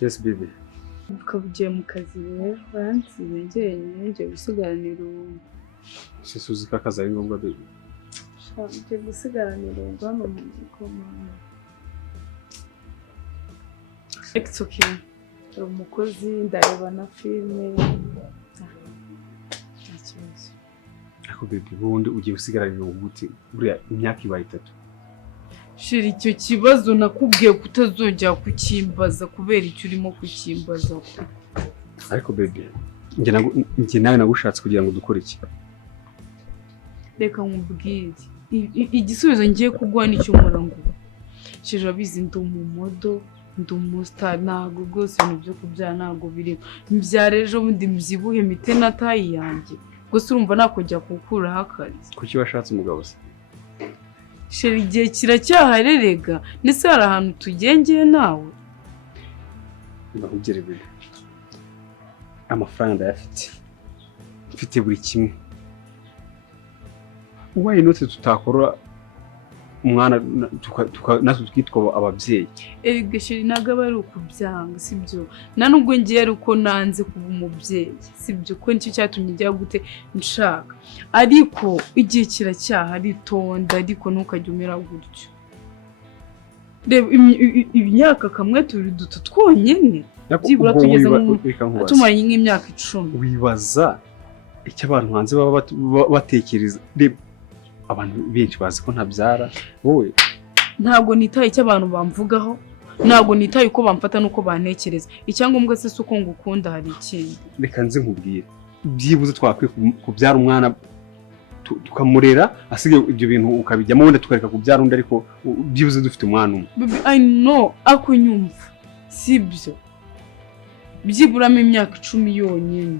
Yes baby. Ukabugiye mu kazi rero wansize njyenyine ngiye gusigaranira Sisuzi ko akazi ari ngombwa baby. ngiye gusigaranira hano mu komanda. It's okay. Umukozi ndareba na filime. Ntakibazo. Ako baby bundi ugiye gusigaranira umuti buriya imyaka ibaye 3. Shira icyo kibazo nakubwiye kutazongera kukimbaza kubera icyo urimo kukimbaza. Ariko baby njye nawe nagushatse kugira ngo dukore iki? Reka nkubwire igisubizo ngiye kuguha nicyo nkora ngo shira bizi ndi umumodo ndi umustar ntago rwose ibintu byo kubyara ntago birimo mbyara ejo bundi mbyibuhe mite na tayi yanjye gusa urumva nakojya kukuraho akazi. Kuki washatse umugabo se? Shira igihe kiracyaharerega nese hari ahantu tugengeye nawe. Ndakubwira baby. Amafaranga ndayafite. Mfite buri kimwe. Why not tutakora umwana natwe twitwa ababyeyi? Erega shira ntago bari ukubyanga sibyo na nubwo ngiye ari uko nanze kuba umubyeyi sibyo ko nicyo cyatumye njya gute nshaka ariko igihe kiracyahari tonda ariko ntukajya umera gutyo. Reba imyaka kamwe turi duto twonyene byibura tugeze tumaranye nk'imyaka 10. Wibaza icyo abantu hanze baba batekereza. Abantu benshi bazi ko ntabyara wowe ntago nitaye icyo abantu bamvugaho ntago nitaye uko bamfata nuko bantekereza icyangombwa se suko ngukunda hari ikindi. Reka nze nkubwire byibuze twakwiye kubyara umwana tukamurera asige ibyo bintu ukabijyamo wenda tukareka kubyara undi ariko byibuze dufite umwana umwe. Baby I know akunyumva sibyo byiburamo imyaka 10 yonyine.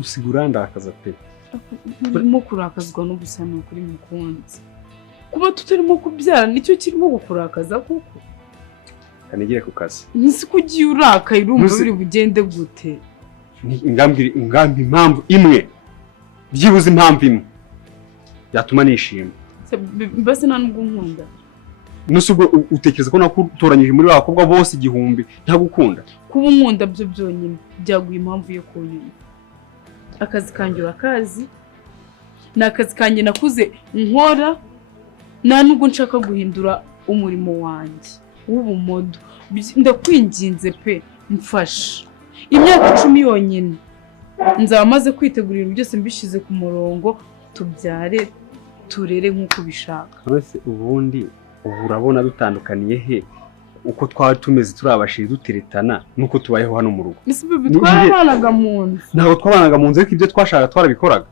Usigura ndakaza pe. Urimo kurakazwa no gusana kuri mukunzi kuba tutarimo kubyara nicyo kirimo gukurakaza kuko kanegere ku kazi nisi kugiye urakaye urumva biri bugende gute. Ingambi impamvu imwe byibuze impamvu imwe yatuma nishima base nta nubwo nkunda nusubwo utekereza ko nakutoranyije muri bakobwa bose 1000 ntagukunda kuba nkunda byo byonyine byaguye impamvu yo kunyuma. Akazi kanjye urakazi ni akazi kanjye nakuze nkora nta nubwo nshaka guhindura umurimo wanjye w'ubumodo. Ndakwinginze pe mfasha imyaka 10 yonyine nzaba maze kwitegurira byose mbishize ku murongo tubyare turere nk'uko bishaka. Wese ubundi urabona dutandukaniye he uko twari tumeze turabashije duteretana nuko tubayeho hano mu rugo? Ese bibi twabanaga mu nzu. Ntago twabanaga mu nzu ariko ibyo twashaka twarabikoraga.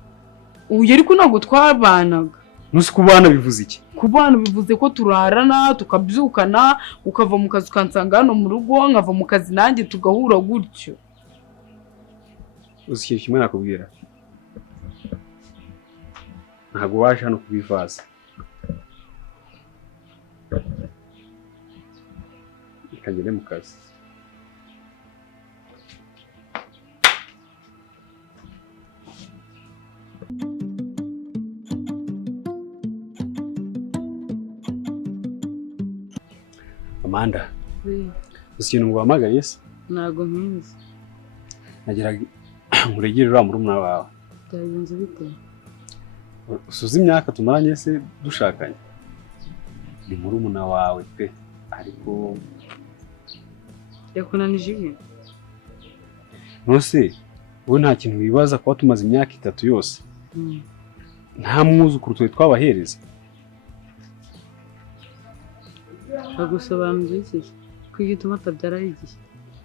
Uyu ariko ntago twabanaga. Nusi kubana bivuze iki? Kubana bivuze ko turarana tukabyukana ukava mu kazi ukansanga hano mu rugo nkava mu kazi nanjye tugahura gutyo. Uzi kimwe nakubwira? Ntago waje hano kubivaza. Ikagere mu kazi. Amanda. Usikintu nguhamagaye se? Ntago nkizi. Nagira nkuregere ura muri umuna wawe. Byagenze bite? Usuze imyaka tumaranye se dushakanye. Ni muri umuna wawe pe ariko yakunanije iki? Nose wowe nta kintu wibaza ko tumaze imyaka 3 yose. Nta mwuzukuru twe twabahereza. Bagusobanurira iki? Kwigituma atabyara igihe.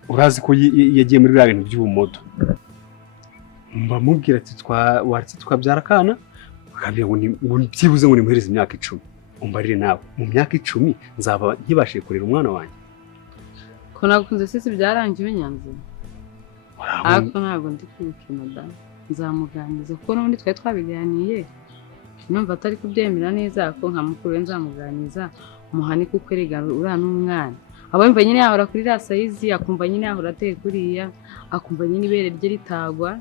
Urazi ko yagiye muri bya bintu by'ubumodo. Mba mubwira ati waretse tukabyara kana akabye ngo byibuze ngo nimuhereze imyaka 10. Umbarire nawe mu myaka 10 nzaba nkibashije kurera umwana wanjye. Ko nakunze sisi byarangiye nyanze. Ariko ntabwo ndi kwikina da. Nzamuganiza ko n'undi twe twabiganiye. Numva atari kubyemera neza ko nkamukuru nzamuganiza muhani kuko erega ura n'umwana. Abamva nyine yahora kuri rasayizi akumva nyine yahora ateye kuriya akumva nyine ibere rye ritagwa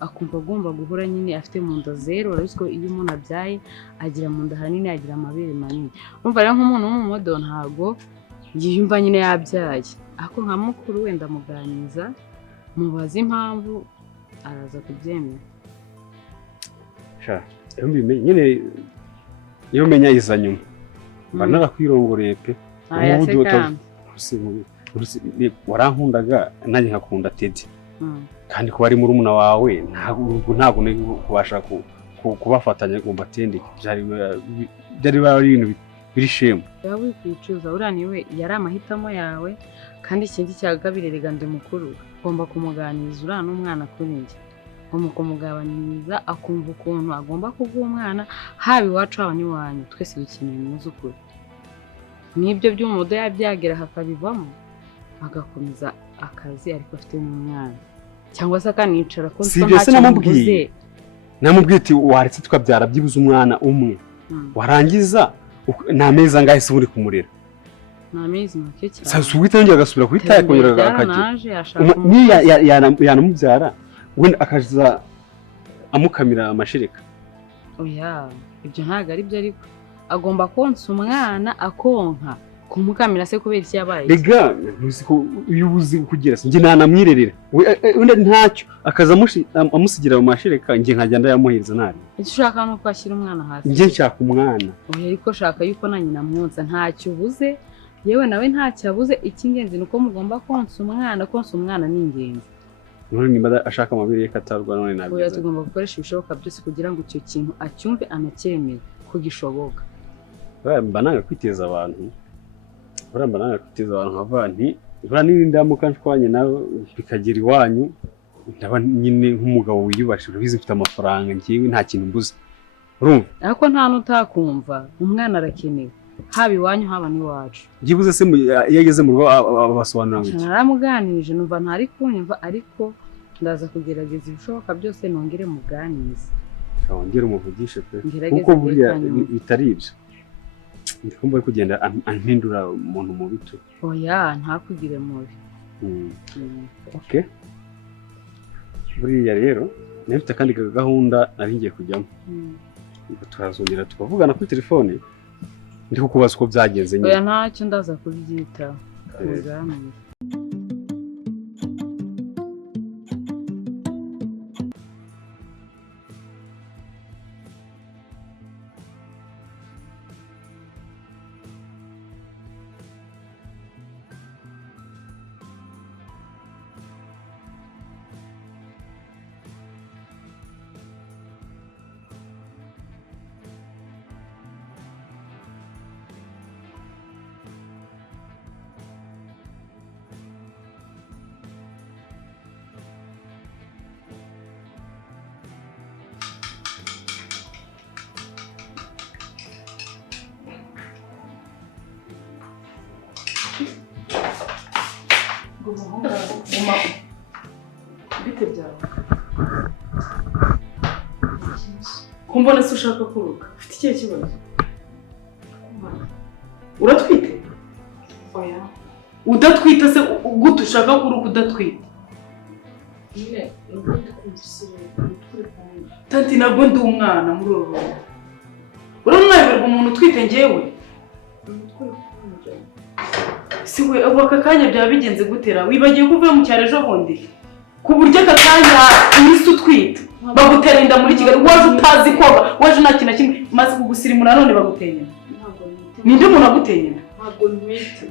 akumva agomba guhora nyine afite mu nda zero. Urabisiko iyo umuntu abyaye agira mu nda hanini agira amabere manini. Urumva rero nk'umuntu w'umumodo ntago yiyumva nyine yabyaye ariko nka mukuru wenda muganiza mubaza impamvu araza kubyemera. Iyo mbimenye nyine iyo menya iza nyuma mba narakwirongoreye pe warankundaga nanjye nkakunda Teddy kandi kuba ari murumuna wawe ntabwo kubasha kubafatanya ngo mbatendeke byari ari ibintu biri shemu. Yawe wikwicuza uriya niwe yari amahitamo yawe kandi ikindi cyagabiriraga ndi mukuru ugomba kumuganiriza uriya n'umwana kuri njye ugomba kumugabaniriza akumva ukuntu agomba kuguha umwana haba iwacu haba n'iwanyu twese dukeneye umwuzukuru. N'ibyo by'umudo yabyagera hakabivamo agakomeza akazi ariko afite n'umwana cyangwa se akanicara ko namubwiye ati waretse tukabyara byibuze umwana umwe warangiza n'amezi angahe se uri kumurera? N'amezi make cyane. Sasa uhita yongera agasubira kuhita yakongera akagira yanamubyara wenda akaza amukamira amashereka. Oya ibyo ntabwo ari byo ariko agomba konsa umwana akonka kumukamira se kubera iki yabaye. Rega ntuzi ko iyo ubuzi kugira se njye nanamwirerera wenda ntacyo akaza amusigira mu mashereka njye nkajya ndayamuhereza nari. Icyo ushaka nuko ashyira umwana hasi. Njye nshaka umwana. Oya ariko shaka yuko na nyina mwonsa ntacyo ubuze yewe nawe ntacyo abuze icy'ingenzi nuko mugomba konsa umwana ni ingenzi. None nimba ashaka amabere y'akatarwa none nabyo. Oya tugomba gukoresha ibishoboka byose kugira ngo icyo kintu acyumve anacyemere ko gishoboka. Mba nanga kwiteza abantu nkava nti bura n'ibindi ndamuka nshwanye nawe bikagera iwanyu ndaba nyine nk'umugabo wiyubashye urabizi mfite amafaranga ngiye nta kintu mbuze urumva. Ariko nta nutakumva umwana arakenewe haba iwanyu haba n'iwacu. Byibuze se iyo ageze mu rugo abasobanurira ngo naramuganirije numva ntari kunyumva ariko ndaza kugerageza ibishoboka byose nongere muganize. Wongere umuvugishe pe kuko burya bitari ibyo ndikumva ari kugenda ampindura umuntu mubi tu. Oya ntakugire mubi. Okay buriya rero nifite kandi gahunda nari ngiye kujyamo turazongera tukavugana kuri telefone ndi kukubaza uko byagenze nyine. Oya ntacyo ndaza kubyitaho muganire. Guma bite byawe kumbona se ushaka kuruka ufite ikihe kibazo? Uratwite? Oya udatwite se gute ushaka kuruka udatwite? Nyine ubundi kumvisire tanti nabwo ndi umwana muri uru rugo uramweberwa umuntu utwite njyewe siwe aka kanya byaba bigenze gutera wibagiye kuvuye mu cyaro ejo bundi ku buryo aka kanya isi utwite bagutera inda muri Kigali waje utazi koga waje nta kintu kimwe maze kugusirimura none baguteye inda. Ninde umuntu aguteye inda? Ntabwo ntwite.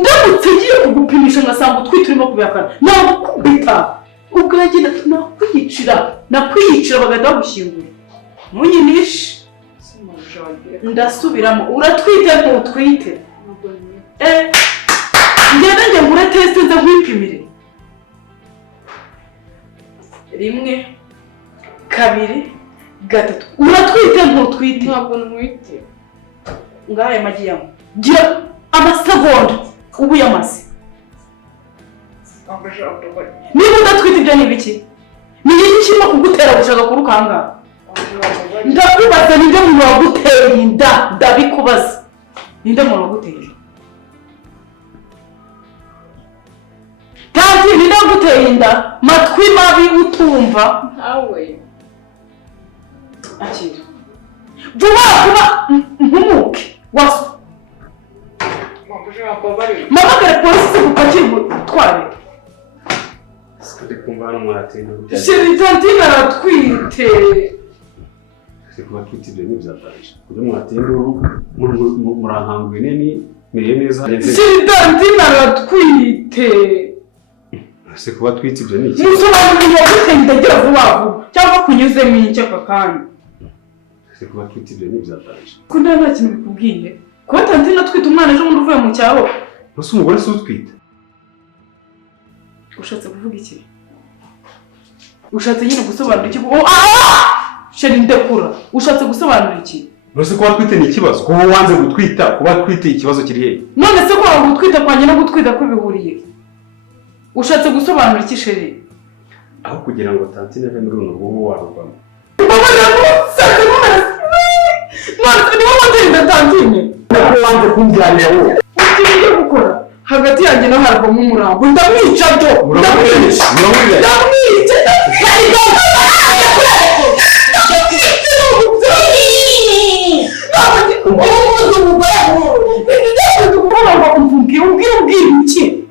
Ndamutse ngiye kugupimisha ngasanga utwite urimo kubihakana nakubita ubwagenda nakwiyicira bagahita bagushyingura ntunyinishe. Ndasubiramo uratwite ntutwite? Ngenda njye ngure test nze nkwipimire 1 2 3 uratwite ntutwite? Ntabwo ntwite. Ngaye magiyamo gira amasegonda ubu yamaze. Niba udatwite ibyo ni biki? Ni iki kirimo kugutera gushaka kurukanga? Ndakubaza ninde muntu waguteye inda? Ndabikubaza ninde muntu waguteye? Tanti ninde waguteye inda? Matwi mabi utumva ntawe. Akira vuba vuba mpumuke waso mpamagare polisi gupakira ubutware. Sikuri kumva hano mwaratinda kujya. Sheri tantine aratwite. Kuba twite ibyo ntibyatanje. Kujya mwatinda murankanguye nini meye neza. Sheri tantine aratwite. Kuba twite ibyo ni iki? Musobanurira gute ndagira vuba vuba cyangwa kunyuzemo icyaka kandi. Kuba twite ibyo ntibyatanje. Ko nta kintu bikubwiye. Kuba tantine atwite umwana ejo uvuye mu cyaro. Ese umugore si utwite? Ushatse kuvuga iki? Ushatse nyine gusobanura iki? Sheri ndekura. Ushatse gusobanura iki? Nose kuba twite ni ikibazo. Kuba wanze gutwita, kuba twite ikibazo kiri he? None se ko gutwita kwanye no gutwita ko bihuriye? Ushatse gusobanura iki Sheri? Aho kugira ngo tantine ave muri runo rwo warugamo. None ni wowe utenda tantine. Wanze kumbyanya wowe. Ugiye gukora hagati yanjye no harvamo umurambo. Ndamwica do. Ndamwica.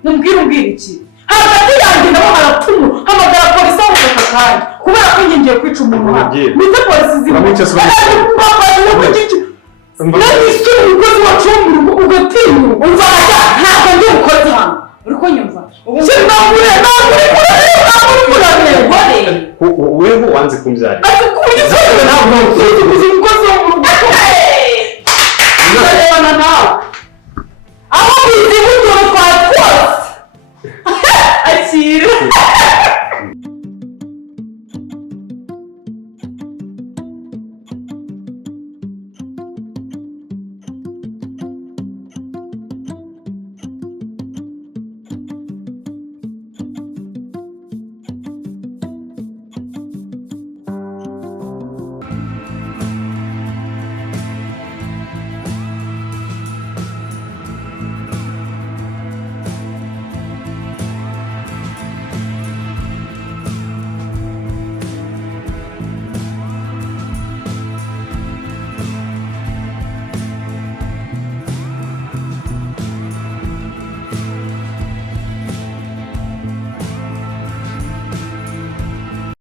Umbwira iki? Hagati yanjye nabo harapfumu. Hamagara polisi aho bakakanya. Kubera ko ngiye kwica umuntu hano. Nite polisi Uramuca se. N'isuri umukozi wacu wo mu rugo ugatinya. Umvaga ntabwo ndi umukozi hano. Uri ko nyumva? Wewe wanze kumbyara. Ati kuburyo